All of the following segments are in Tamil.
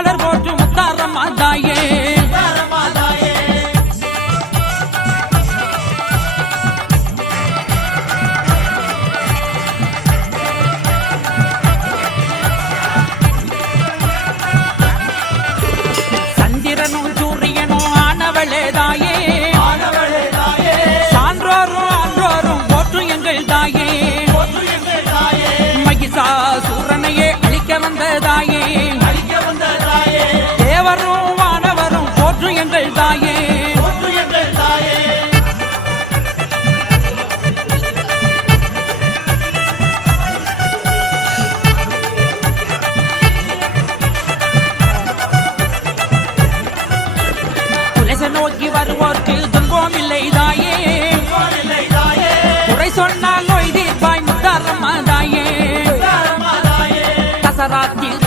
அஷ்டதிக்கு பாலர் நோக்கி வருவோர்க்கு துன்பம் இல்லை தாயே குறை சொன்னால் நோய் தீர்ப்பாய் முத்தாரம்மா தாயே தசராத்தில்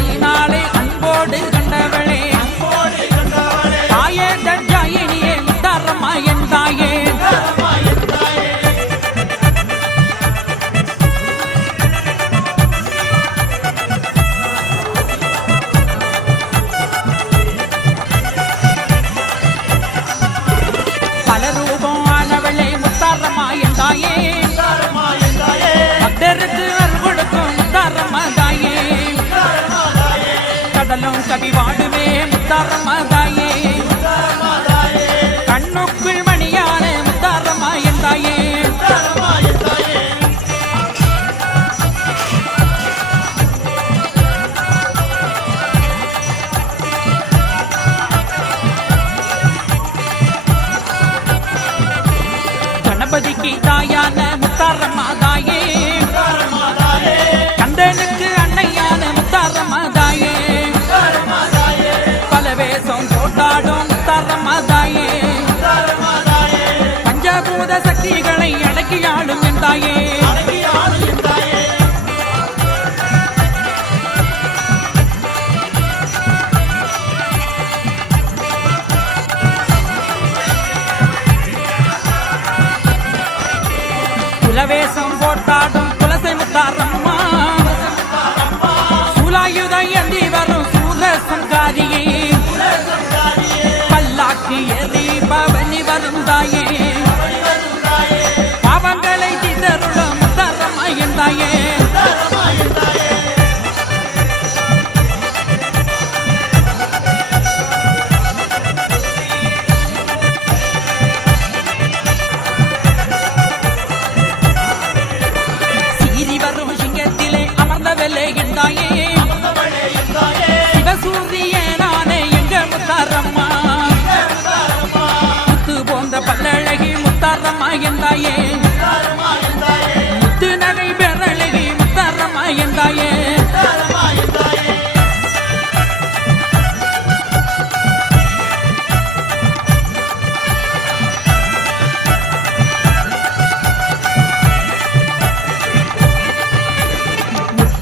பக்தருக்கு கொடுக்கும் முத்தாரமாதாயே கடலும் கவி வாடுவே முத்தாரமாதாயே கண்ணுக்குள் மணியான முத்தாரமாயந்தாயே கணபதிக்கு தாயான வேஷம் போட்டாடும் தாயே பஞ்சபூத சக்திகளை அடக்கியாடும் என்றாயே. குலவேசம் தாயே போட்டாடும்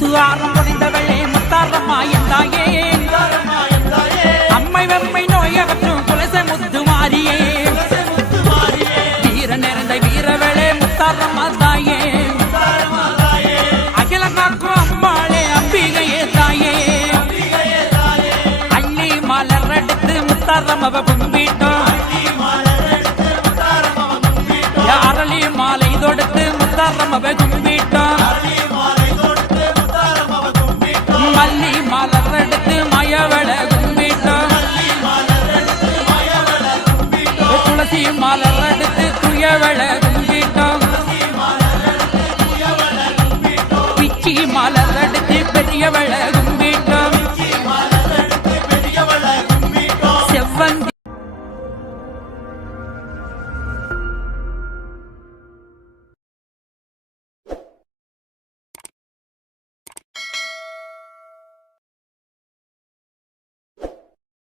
முத்து ஆரம் பொறிந்தவளே முத்தாரம்மா எந்தாயே அம்மை வெம்மை நோய் அகற்றும் துளச முத்து மாறியே. வீர நிறைந்த வீரவளே முத்தாரம்மா தாயே. அகில காக்கும் அம்மாளே அம்பிகையே தாயே. அள்ளி மலர் எடுத்து முத்தாரம்மாவை மாலை தொடுத்து முத்தாரம்மாவை கும்பி மயவள கும்பிட்டோ துளசி மலர் எடுத்து துயவள கும்பிட்டோ பிச்சி மலர் எடுத்து பெரியவள